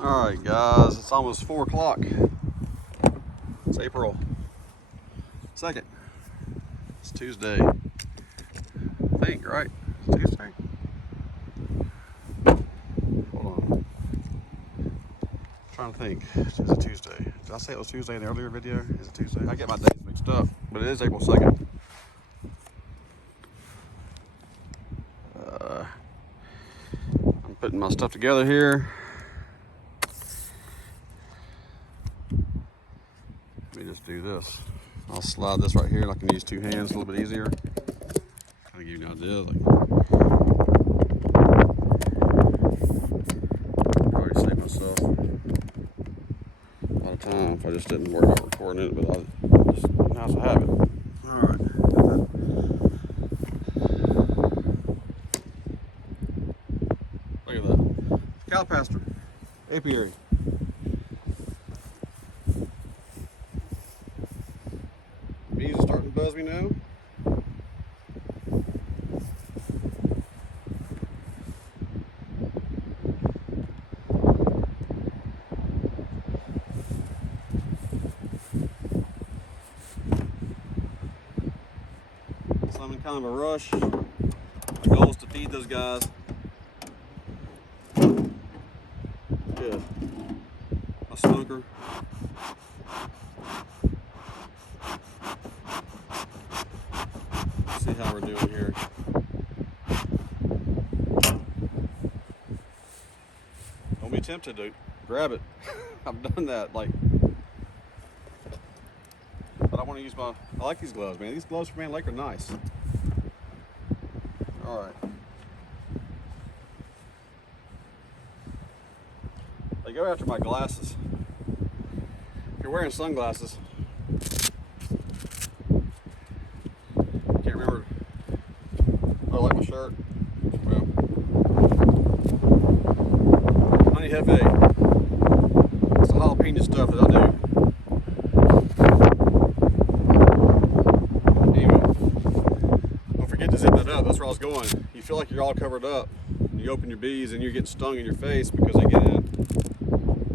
Alright guys, it's almost 4 o'clock. It's April 2nd. It's Tuesday. I think, right? It's Tuesday? Hold on. I'm trying to think. Is it Tuesday? Did I say it was Tuesday in the earlier video? Is it Tuesday? I get my days mixed up, but it is April 2nd. I'm putting my stuff together here. Let me just do this. I'll slide this right here and I can use two hands a little bit easier. Kind of give you an idea. Probably save myself a lot of time if I just didn't worry about recording it, but it's nice to have it. Alright. Look at that. Cow pasture. Apiary. Bees are starting to buzz me now. So I'm in kind of a rush. My goal is to feed those guys. Good. My smoker. See how we're doing here. Don't be tempted to grab it. I've done that, but I want to use I like these gloves, man. These gloves for Mann Lake are nice. All right. They go after my glasses. If you're wearing sunglasses, can't remember. Oh, I like my shirt. Well, honey Jefe. It's the jalapeno stuff that I do. Anyway, don't forget to zip that up. That's where I was going. You feel like you're all covered up. You open your bees and you're getting stung in your face because they get in.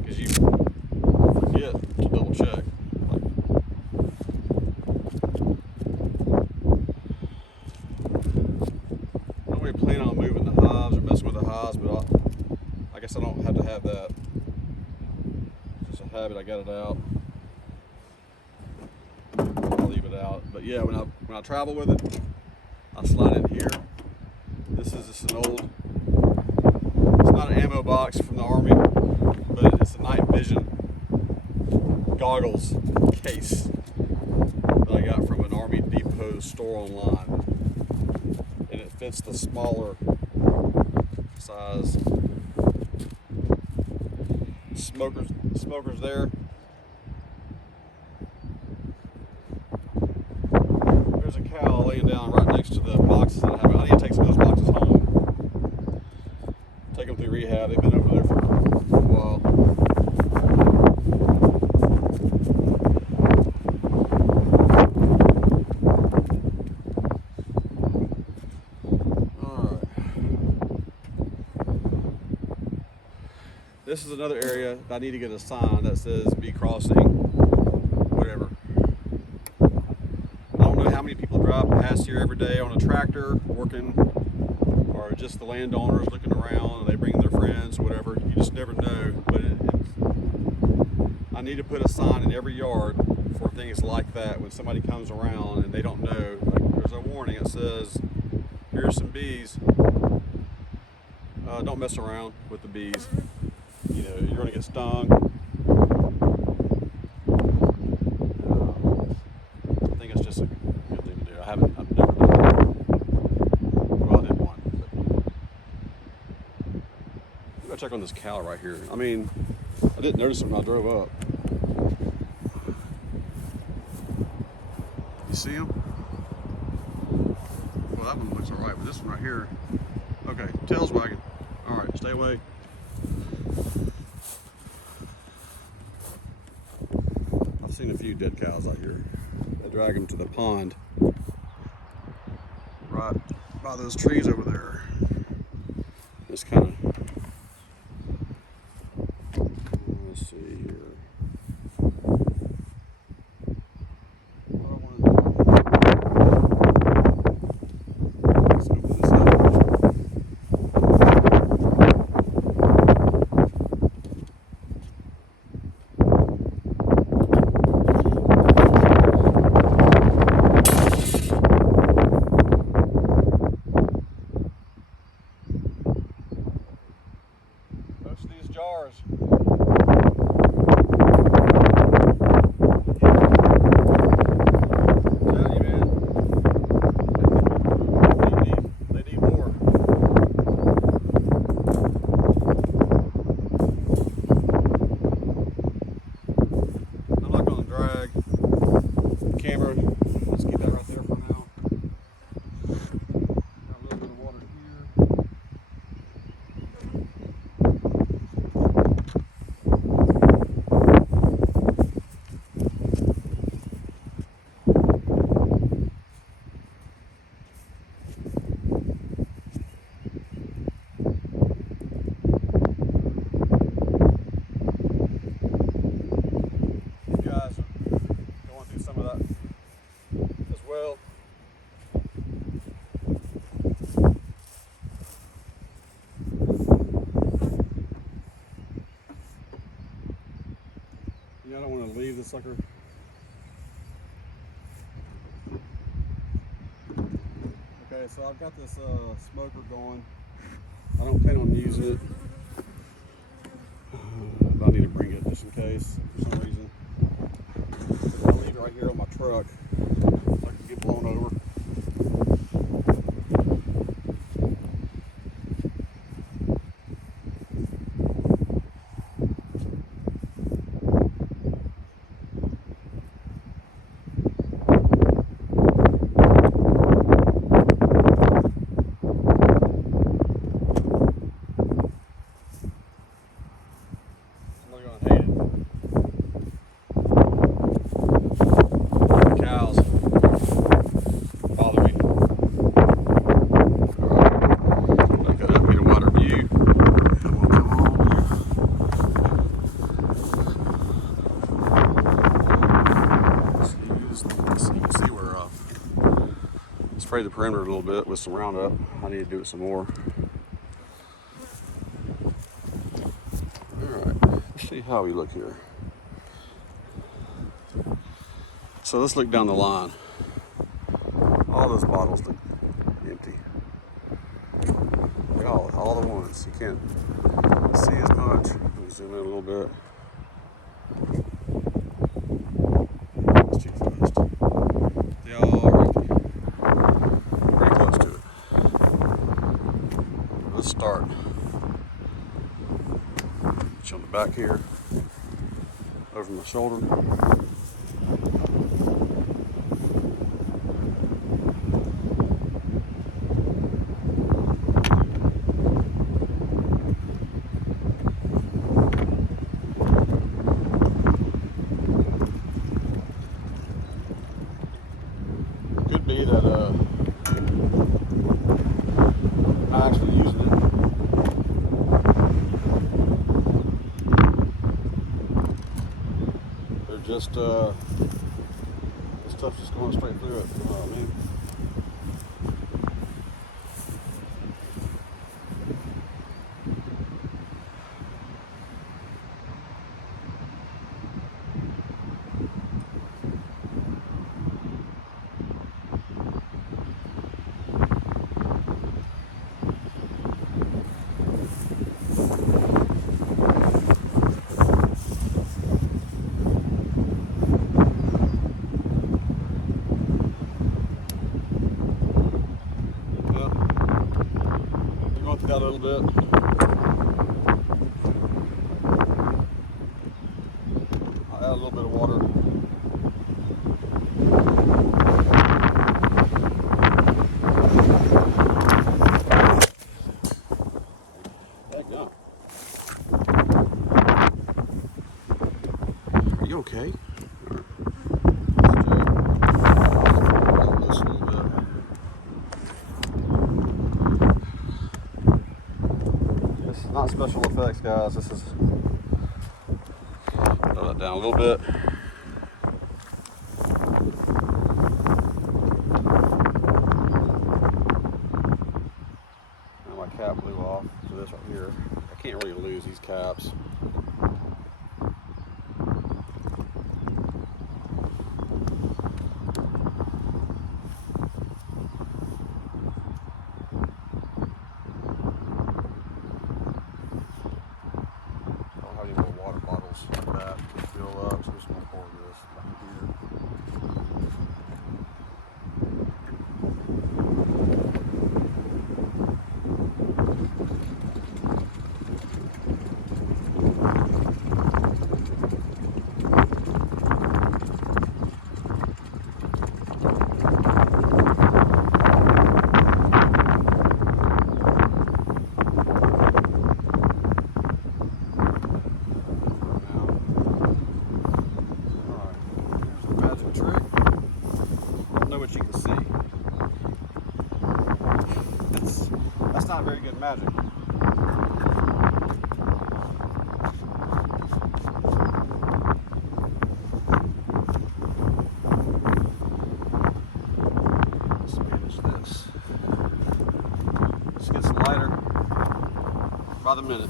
Because you forget to double check. Plan on moving the hives or messing with the hives, but I guess I don't have to have that. It's just a habit. I got it out. I'll leave it out. But yeah, when I travel with it, I slide in here. This is just an old. It's not an ammo box from the army, but it's a night vision goggles case that I got from an Army Depot store online. And it fits the smaller size smokers there. There's a cow laying down right next to the boxes that I have. I need to take some of those boxes home. Take them through rehab. They've been over there for a while. This is another area I need to get a sign that says bee crossing, whatever. I don't know how many people drive past here every day on a tractor working, or just the landowners looking around and they bring their friends, whatever. You just never know. But I need to put a sign in every yard for things like that when somebody comes around and they don't know. Like, there's a warning that says, here's some bees. Don't mess around with the bees. You know, you're going to get stung. I think it's just a good thing to do. I've never done it. Well, I did one. I'm going to check on this cow right here. I mean, I didn't notice it when I drove up. You see him? Well, that one looks all right, but this one right here. Okay, tail's wagging. All right, stay away. I've seen a few dead cows out here. They drag them to the pond right by those trees over there. Just kind of Let's see here. Let's open this up. Most of these jars. Camera, let's keep that right there for now. Got a little bit of water here. You guys are going through some of that as well. Yeah, I don't want to leave the sucker. Okay, so I've got this smoker going. I don't plan on using it, but I need to bring it just in case for some reason. I'll leave it right here on my truck so I can get blown over. Somebody's gonna hate it. Cows bother me. Alright, back that up, get a wider view. Come on, come on. So you can see where I sprayed the perimeter a little bit with some Roundup. I need to do it some more. Alright, let's see how we look here. So let's look down the line. All those bottles look empty. All the ones. You can't see as much. Let me zoom in a little bit. It's too fast. They all are empty. Pretty close to it. Let's start. Put you on the back here. Over my shoulder. Could be that I actually used it. They're just the stuff's just going straight through it. You know what I mean? Out a little bit. I'll add a little bit of water. Heck no. Are you okay? Not special effects, guys. This is Throw that down a little bit. Now my cap blew off to this right here. I can't really lose these caps. That's not very good magic. Let's manage this. This gets lighter by the minute.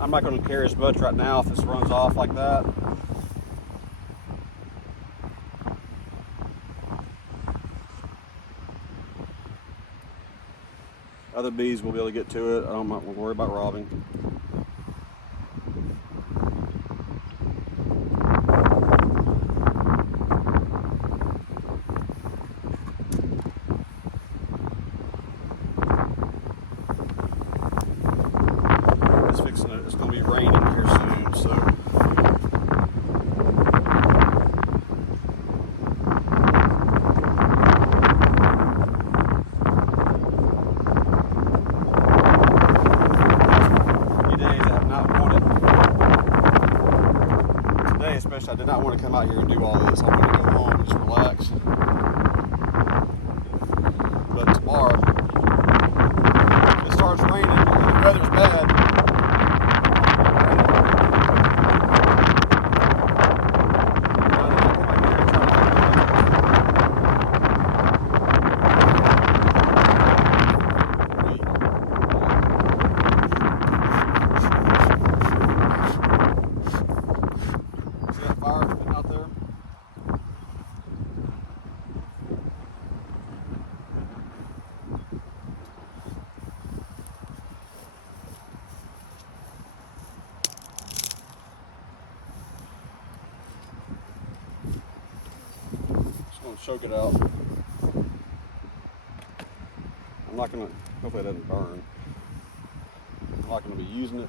I'm not going to carry as much right now if this runs off like that. Other bees will be able to get to it. I'm not going to worry about robbing. It's going to be raining here soon, so few days I have not wanted. Today especially, I did not want to come out here and do all this. I wanted to go home and just relax. But tomorrow, if it starts raining and the weather's bad, choke it out. I'm not gonna, hopefully it doesn't burn. I'm not gonna be using it.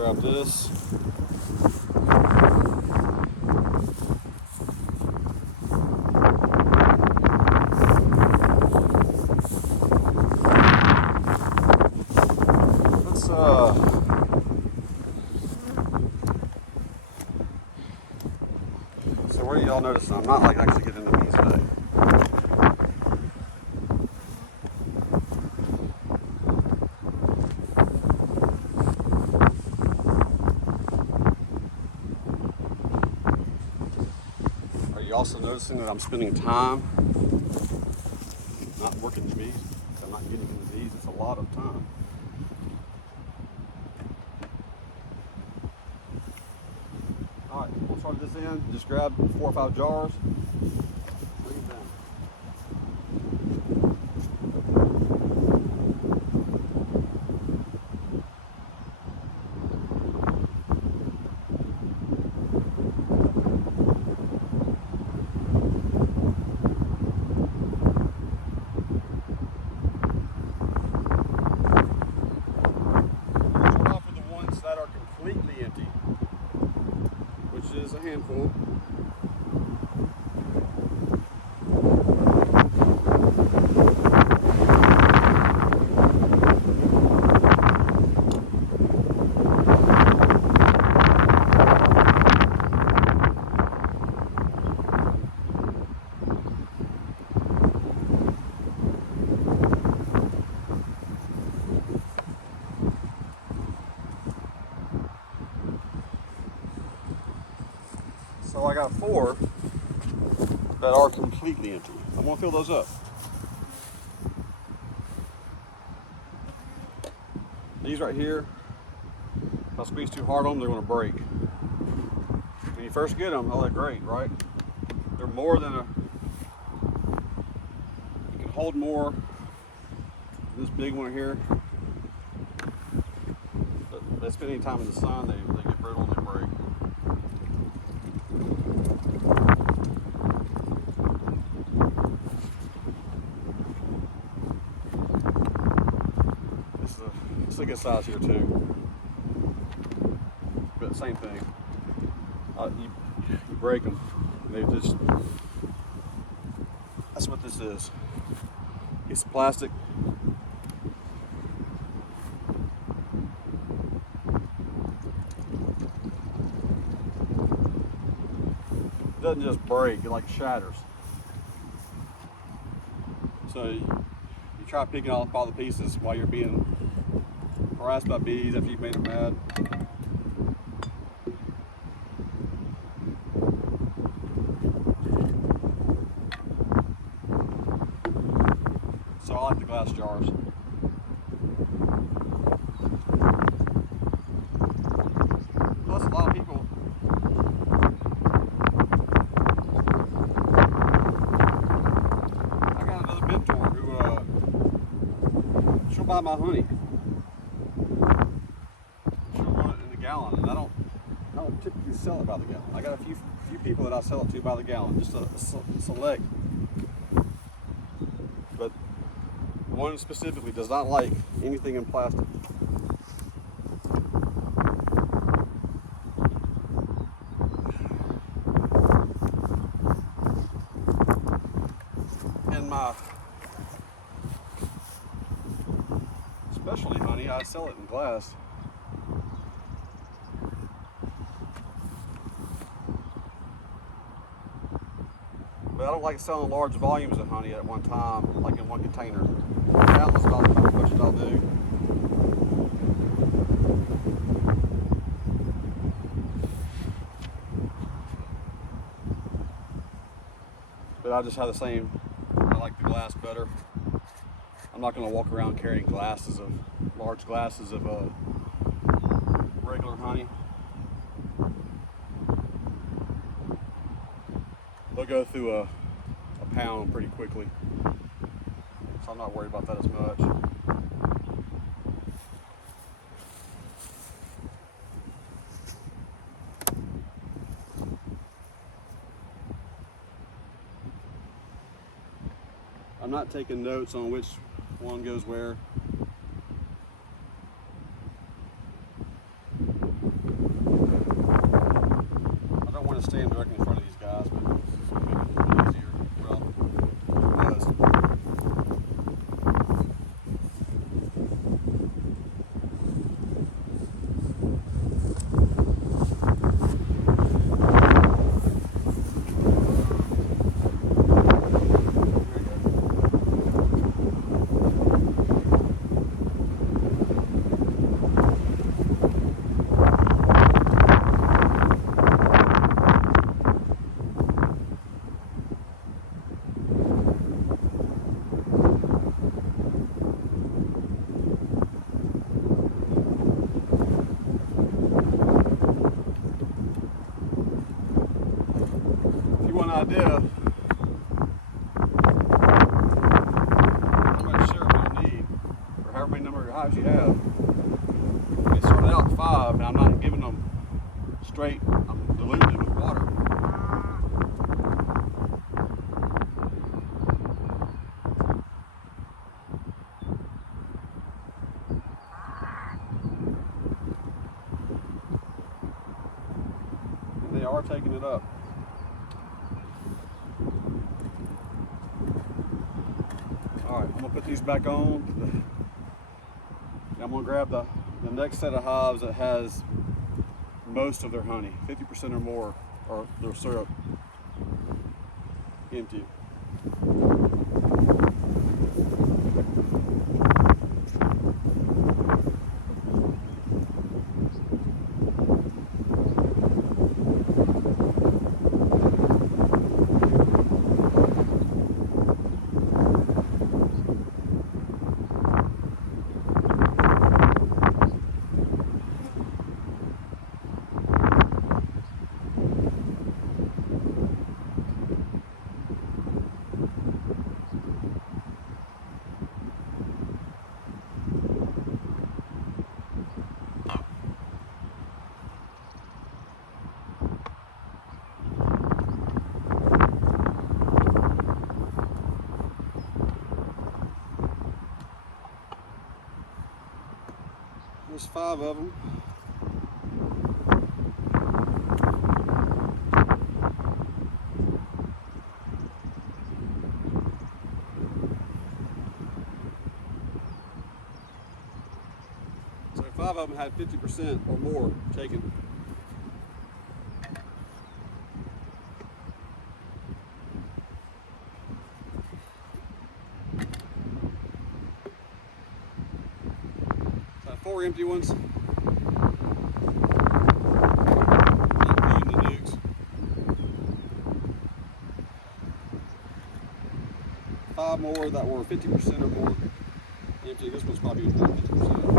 Grab this. So what are y'all noticing? I'm not like actually getting into bees today. Are you also noticing that I'm spending time not working the bees? I'm not getting into bees. It's a lot of time. All right, we'll start this in. Just grab 4 or 5 jars. Bring it down. Start off with the ones that are completely empty, which is a handful. So I got 4 that are completely empty. I'm gonna fill those up. These right here, if I squeeze too hard on them, they're gonna break. When you first get them, oh, they're great, right? They're more than a, you can hold more. This big one here, but they spend any time in the sun, they get brittle and they break. It's a good size here too, but same thing. You break them, they just, that's what this is. It's plastic. It doesn't just break, it like shatters. So you try picking off all the pieces while you're being harassed by bees after you've made them mad. So I like the glass jars. Plus a lot of people I got another mentor who she'll buy my honey. Gallon, and I don't typically sell it by the gallon. I got a few people that I sell it to by the gallon, just a select. But one specifically does not like anything in plastic. And my specialty honey, I sell it in glass. But I don't like selling large volumes of honey at one time, like in one container. Gallons about how much I'll do. But I just have the same, I like the glass better. I'm not going to walk around carrying large glasses of regular honey. They'll go through a pound pretty quickly, so I'm not worried about that as much. I'm not taking notes on which one goes where. stand directly in front of these guys, but it's going to make it a little easier. Well, it was. Idea how much syrup you'll need, or however many number of hives you have. They started out with 5, and I'm not giving them straight, I'm diluting it with water. And they are taking it up. Alright, I'm going to put these back on. I'm going to grab the next set of hives that has most of their honey, 50% or more, or their syrup empty. There's 5 of them. So 5 of them had 50% or more taken. So 4 empty ones. Not including the nukes. 5 more that were 50% or more empty. This one's probably more than 50%.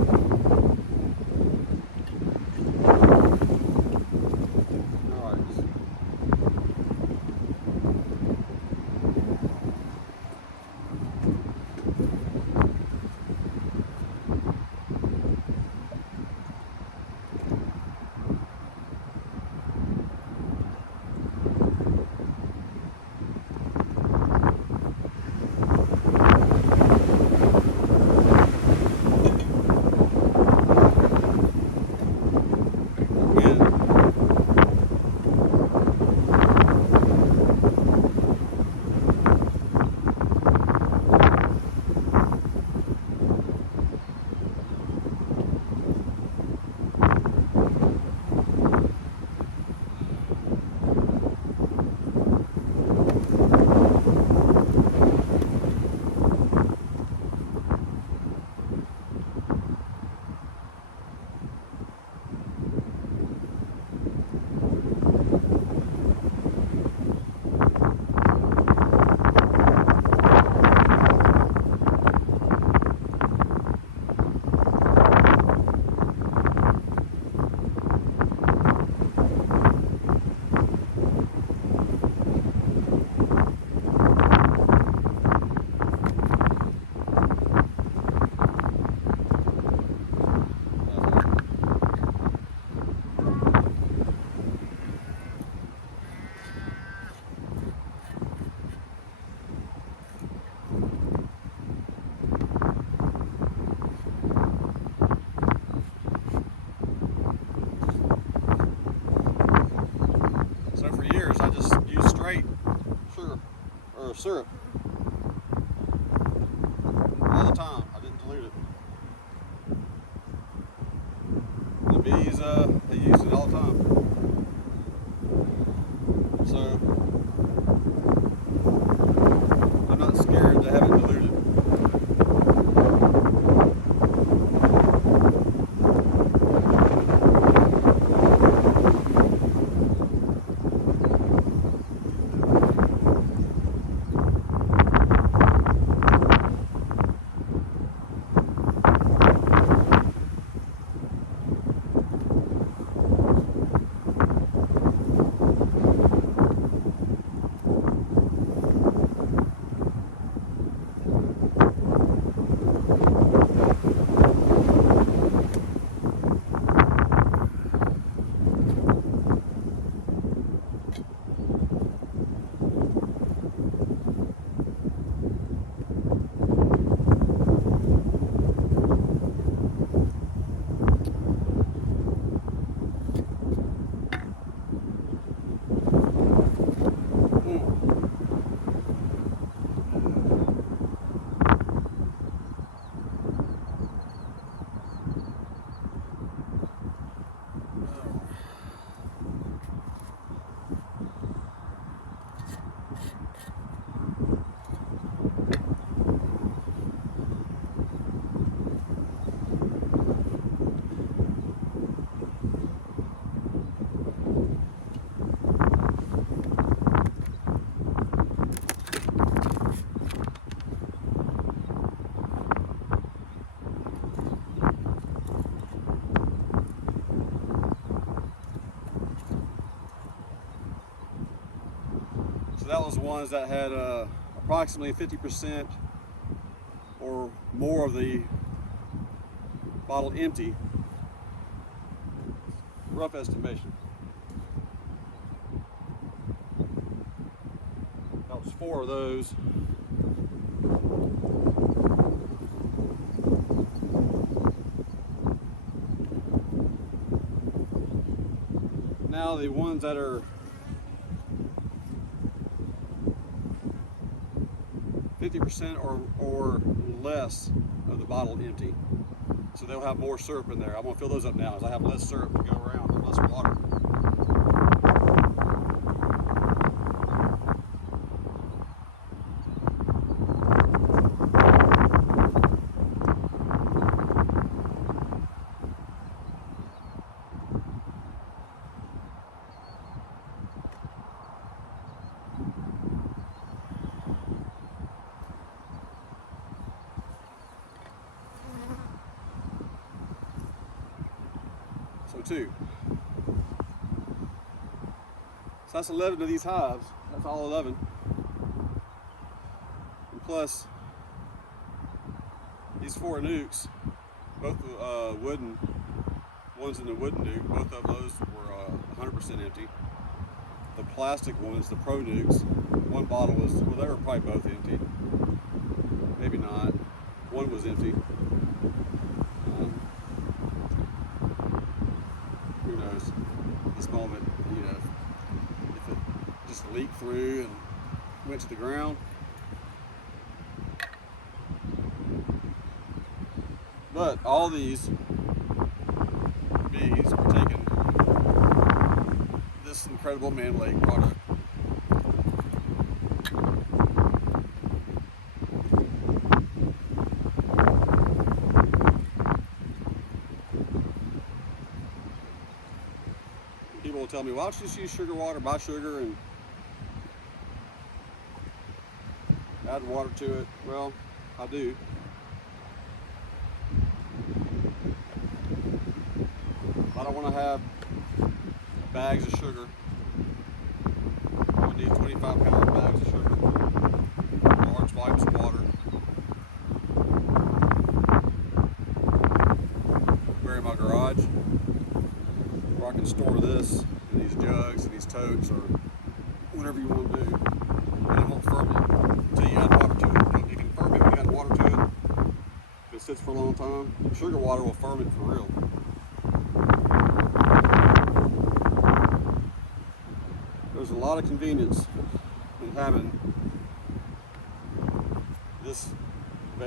syrup. All the time. I didn't dilute it. The bees, they use it all the time. So I'm not scared to have it diluted. That was ones that had approximately 50% or more of the bottle empty. Rough estimation. That was 4 of those. Now the ones that are 50% or less of the bottle empty. So they'll have more syrup in there. I'm gonna fill those up now as I have less syrup to go around and less water. So 2. So that's 11 of these hives. That's all 11. And plus these 4 nucs, both wooden, ones in the wooden nuc, both of those were 100% empty. The plastic ones, the Pro Nucs, one bottle was, well, they were probably both empty. Maybe not. One was empty. Who knows? At this moment, you know, if it just leaked through and went to the ground. But all these bees are taking this incredible Mann Lake product. People will tell me, why don't you just use sugar water, buy sugar and add water to it? Well, I do. I don't want to have bags of sugar. I would need 25-pound bags of sugar, large volumes of water. Bury my garage, where I can store this in these jugs and these totes or whatever you want to do. And it won't ferment until you add water to it. You can ferment when you add water to it. If it sits for a long time, sugar water will ferment for real. There's a lot of convenience in having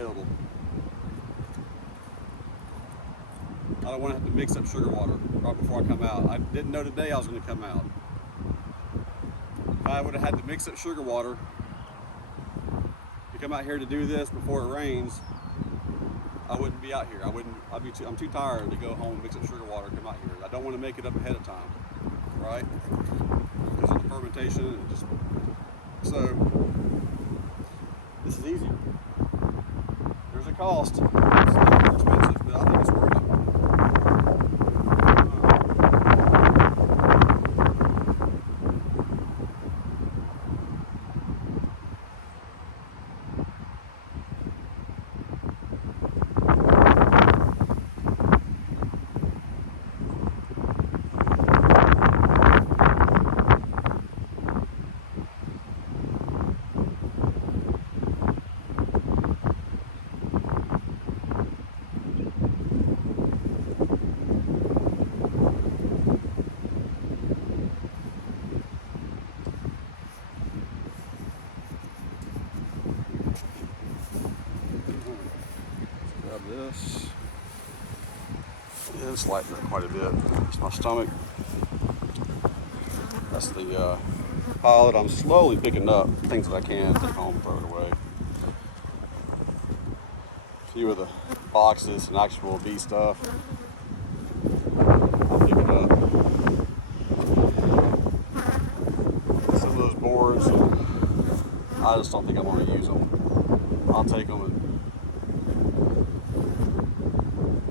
available. I don't want to have to mix up sugar water right before I come out. I didn't know today I was going to come out. If I would have had to mix up sugar water to come out here to do this before it rains, I wouldn't be out here. I'm too tired to go home and mix up sugar water and come out here. I don't want to make it up ahead of time, right? Because of the fermentation and just so this is easier. There's a cost. It's a little more expensive, but I think it's worth it. This. Yeah, it's lightening it quite a bit. It's my stomach. That's the pile that I'm slowly picking up. Things that I can take home and throw it away. A few of the boxes and actual bee stuff. I'll pick it up. Some of those boards, I just don't think I'm going to use them. I'll take them and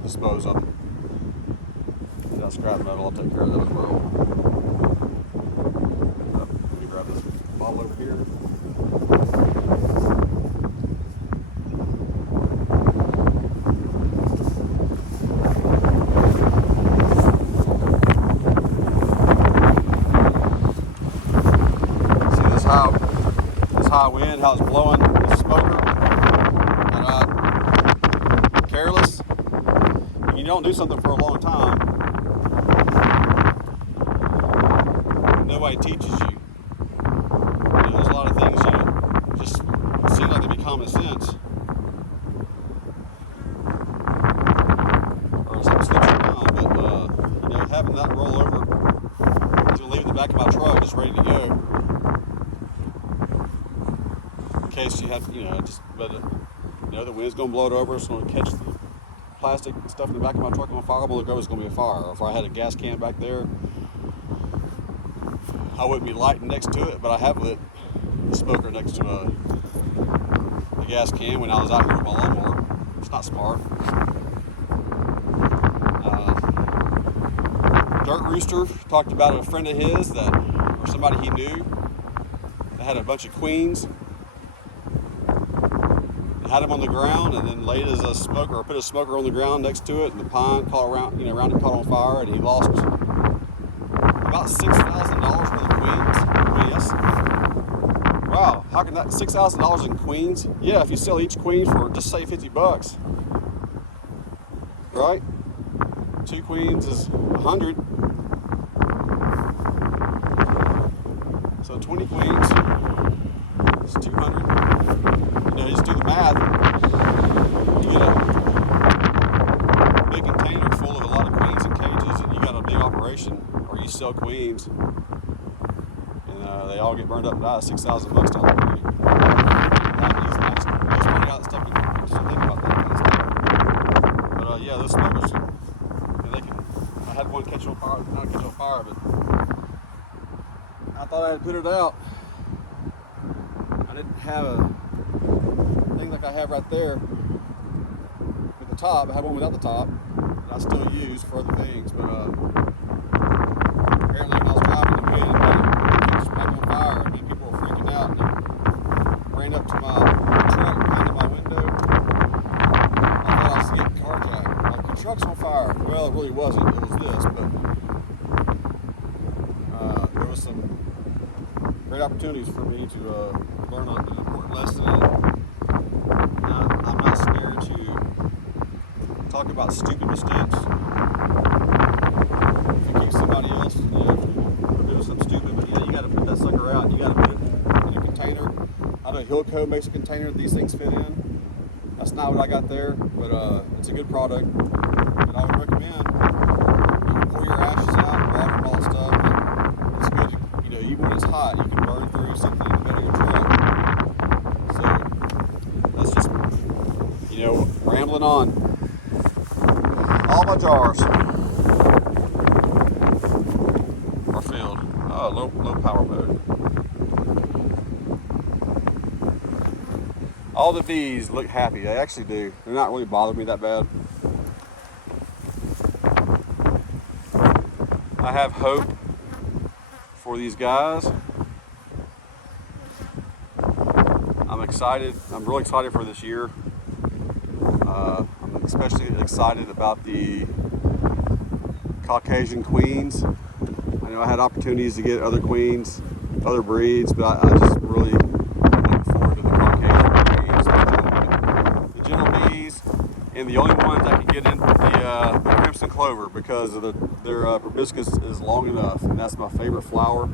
dispose of them. That scrap metal, I'll take care of that as well. Let me grab this bottle over here. See this high wind, how it's blowing the smoker, and careless. You don't do something for a long time, nobody teaches you. There's a lot of things just seem like they be common sense. Or something slips your mind, but having that roll over, I'm gonna leave it in the back of my truck just ready to go. In case you have, the wind's gonna blow it over, it's gonna catch the plastic stuff in the back of my truck on fire, well, there's going to be a fire. Or if I had a gas can back there, I wouldn't be lighting next to it, but I have lit the smoker next to the gas can when I was out here with my lawnmower. It's not smart. Dirt Rooster talked about a friend of his or somebody he knew that had a bunch of queens. Had them on the ground and then laid as a smoker, or put a smoker on the ground next to it, and the pine caught around it caught on fire, and he lost about $6,000 worth of queens. Yes. Wow, how can that $6,000 in queens? Yeah, if you sell each queen for just say $50, right? 2 queens is 100. So 20 queens is 200. Just do the math. You get a big container full of a lot of queens and cages, and you got a big operation, or you sell queens, and they all get burned up and die. $6,000 down the way. Most money out of stuff. Just think about that kind of stuff. But yeah, those smokers, they can. I had one catch on fire, not catch on fire, but I thought I had put it out. I didn't have a thing like I have right there with the top. I have one without the top that I still use for other things, but apparently when I was driving the wind, it was back on fire, and people were freaking out, and it ran up to my truck behind my window. I thought I was getting carjacked. Like, the truck's on fire. Well, it really wasn't. It was this, but there was some great opportunities for me to learn an important lesson. I'm not scared to talk about stupid mistakes. If you keep somebody else, from doing something stupid, but you got to put that sucker out. You got to put it in a container. I know Hillco makes a container that these things fit in. That's That's not what I got there, but it's a good product. And I would recommend, you can pour your ashes out, water and all that stuff, but it's good to, you know, even when it's hot, you can burn through something in the bed of your truck. So that's just, you know, rambling on. All my jars are filled. Oh, low power mode. All the bees look happy. They actually do. They're not really bothering me that bad. I have hope for these guys. I'm excited. I'm really excited for this year. I'm especially excited about the Caucasian queens. I know I had opportunities to get other queens, other breeds, but I just really look forward to the Caucasian queens, the gentle bees, and the only ones I can get in the crimson clover because of their proboscis is long enough, and that's my favorite flower.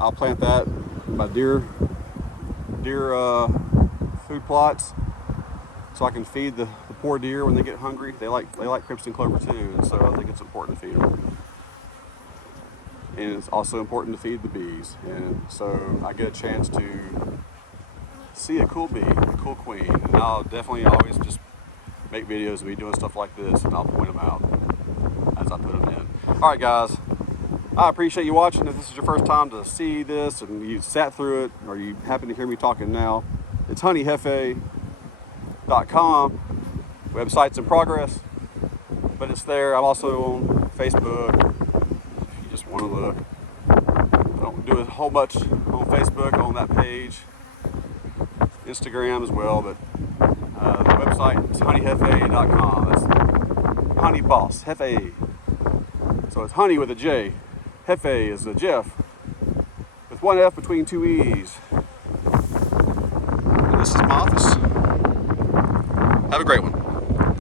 I'll plant that in my deer food plots, so I can feed the poor deer when they get hungry. They like crimson clover too, and so I think it's important to feed them. And it's also important to feed the bees, and so I get a chance to see a cool bee, a cool queen, and I'll definitely always just make videos of me doing stuff like this, and I'll point them out as I put them in. All right, guys, I appreciate you watching. If this is your first time to see this and you sat through it, or you happen to hear me talking now, it's honeyhefe.com. Website's in progress, but it's there. I'm also on Facebook. If you just want to look, I don't do a whole much on Facebook on that page. Instagram as well, but the website is honeyhefe.com. That's honey boss, Jefe. So it's honey with a J. Jefe is a Jeff with one F between two E's. And this is my office. Have a great one.